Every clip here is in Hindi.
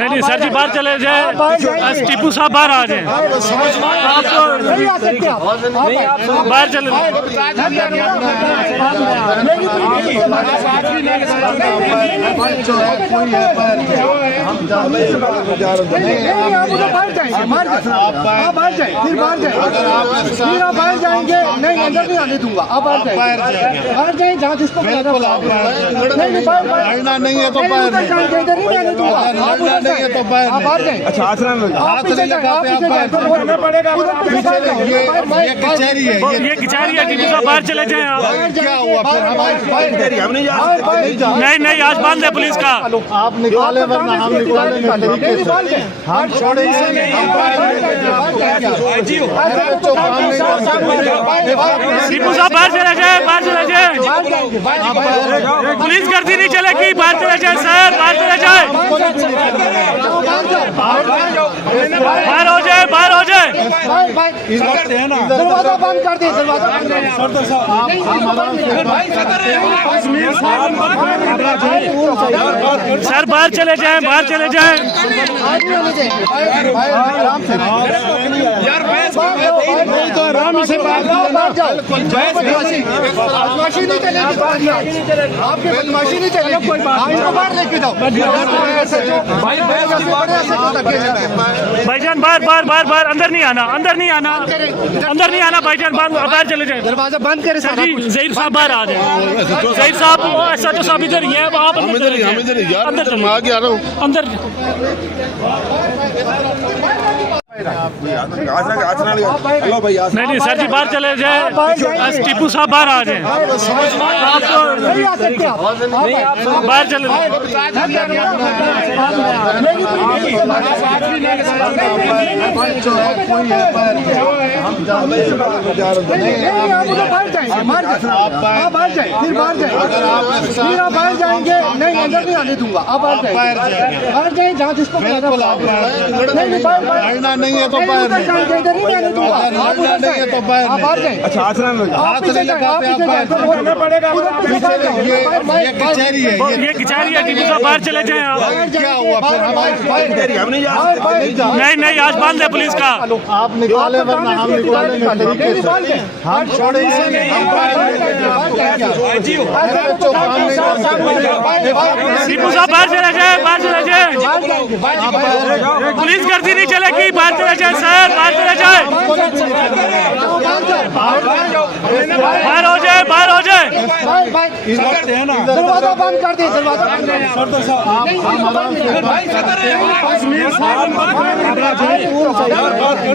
नहीं सर जी बाहर चले जाए, टीपू साहब बाहर आ जाए, बाहर चले बाहर जाएंगे, नहीं अंदर नहीं आने दूंगा। आप बाहर जाए जहाँ जिसको लड़ना नहीं है तो बाहर नहीं, लड़ना नहीं है तो बाहर नहीं। अच्छा आचरण हाथ नहीं लगाते आप पड़ेगा। ये कचहरी है, ये कचहरी है। टीपू साहब बाहर चले जाए आप। क्या हुआ फिर नहीं आज बंद है पुलिस का। आप निकाले वरना हम निकालेंगे। हम छोड़ेंगे नहीं। टीपू साहब बाहर चले जाए, बाहर चले जाए। पुलिस गर्दी नहीं चलेगी, बाहर चले जाए सर, बाहर चले जाए, बाहर हो जाए, बाहर हो जाए। दरवाजा बंद कर दिए, दरवाजा सर बाहर चले जाए, बाहर चले जाए। आराम से बदमाशी नहीं चलेगी, आपकी बदमाशी नहीं चलेगी। इनको बाहर लेके जाओ भाईजान, बाहर बाहर बाहर बाहर, अंदर नहीं आना, अंदर नहीं आना, अंदर नहीं आना भाईजान, बाहर चले जाए। दरवाजा बंद करे सर जी। ज़हीर साहब बाहर आ जाए, ज़हीर साहब ऐसा तो साहब इधर ही है, आप अंदर आ गया रहा हूँ अंदर। नहीं सर जी बाहर चले जाए, टीपू साहब बाहर आ जाए, बाहर चले बाहर जाएंगे, नहीं अंदर नहीं आने दूंगा। आप बाहर जाए जहाँ जिसको लड़ना नहीं है तो बाहर नहीं, लड़ना नहीं है तो बाहर नहीं। अच्छा आचरण हाथ नहीं लगाते आप पड़ेगा। ये कचहरी है, ये कचहरी है। टीपू साहब बाहर चले जाए आप। क्या हुआ फिर नहीं आज बंद है पुलिस का। आप निकाले वरना हम निकालेंगे। हम छोड़ेंगे नहीं। टीपू साहब बाहर चले जाए, बाहर चले जाए। पुलिस गर्दी नहीं चलेगी, बाहर चले जाए सर, बाहर चले जाए, बाहर हो जाए, बाहर हो जाए। दरवाजा बंद कर दिए, दरवाजा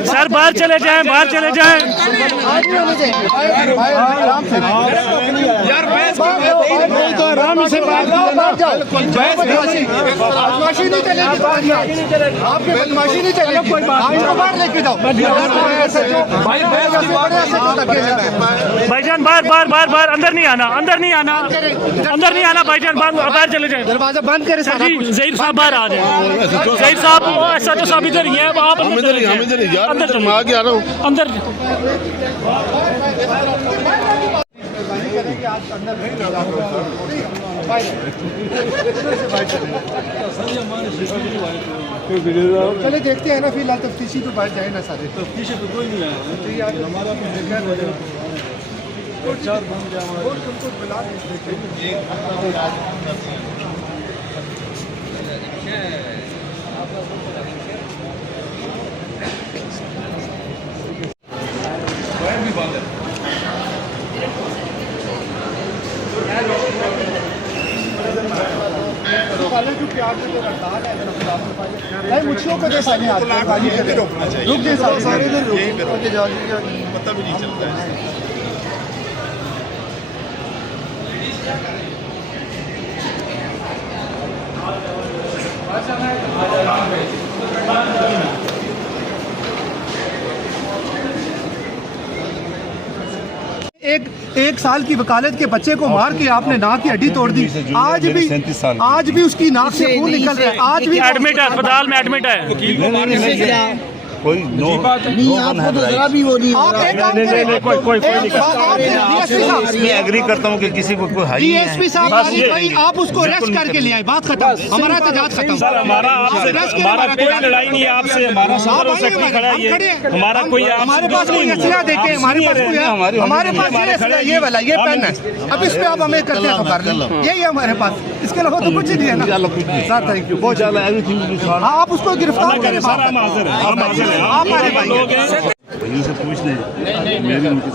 सर बाहर चले जाए, बाहर चले जाए। आराम से बदमाशी नहीं चलेगी, आपकी बदमाशी नहीं चलेगी। इनको बाहर लेके जाओ भाईजान, बाहर बाहर बाहर बाहर, अंदर नहीं आना, अंदर नहीं आना, अंदर नहीं आना भाईजान, बाहर चले जाए। दरवाजा बंद करे सर जी। ज़हीर साहब बाहर आ जाए, ज़हीर साहब ऐसा तो साहब इधर ही है, आप अंदर आ गया रहा हूँ अंदर। चले देखते हैं ना, फिलहाल तफ्तीशी तो बाहर जाए ना सारे। तफ्तीशी तो कोई नहीं आया, हमारा चार बन गया मुझियों को जैसा नहीं आता, रुक गए सारे इधर पता भी नहीं चलता है। एक साल की वकालत के बच्चे को मार के आपने नाक की हड्डी तोड़ दी। आज भी उसकी नाक से खून निकल रहा है। आज भी एडमिट है, अस्पताल में एडमिट है। कोई नो नहीं आपको तो जरा भी वो नहीं हो आप रहा एक काम नहीं, करें नहीं, कोई नहीं डीएसपी साहब मैं एग्री करता हूँ कि किसी को कोई है ही नहीं है। डीएसपी साहब बस आरिफ ये- भाई आप उसको अरेस्ट करके ले आए बात खत्म हमारा एहतजाज खत्म सर हमारा आपसे हमारा कोई लड़ाई नहीं है आपसे हमारा सदर और सेक्रेटरी खड़ा है ये हमारा कोई आपसे हमारे पास कोई असला देखे हमारे पास कोई है हमारे पास ये असला ये वाला ये पेन है अब इस पे आप हमें करते हैं तो कर लें यही है हमारे पास इसके अलावा तो कुछ नहीं है ना सर थैंक यू बहुत ज़्यादा हाँ आप उसको गिरफ्तार करें सर हम हाजिर हैं हम हाजिर हैं आप हमारे भाई हैं। लोग हैं वहीं से पूछ लें मेरी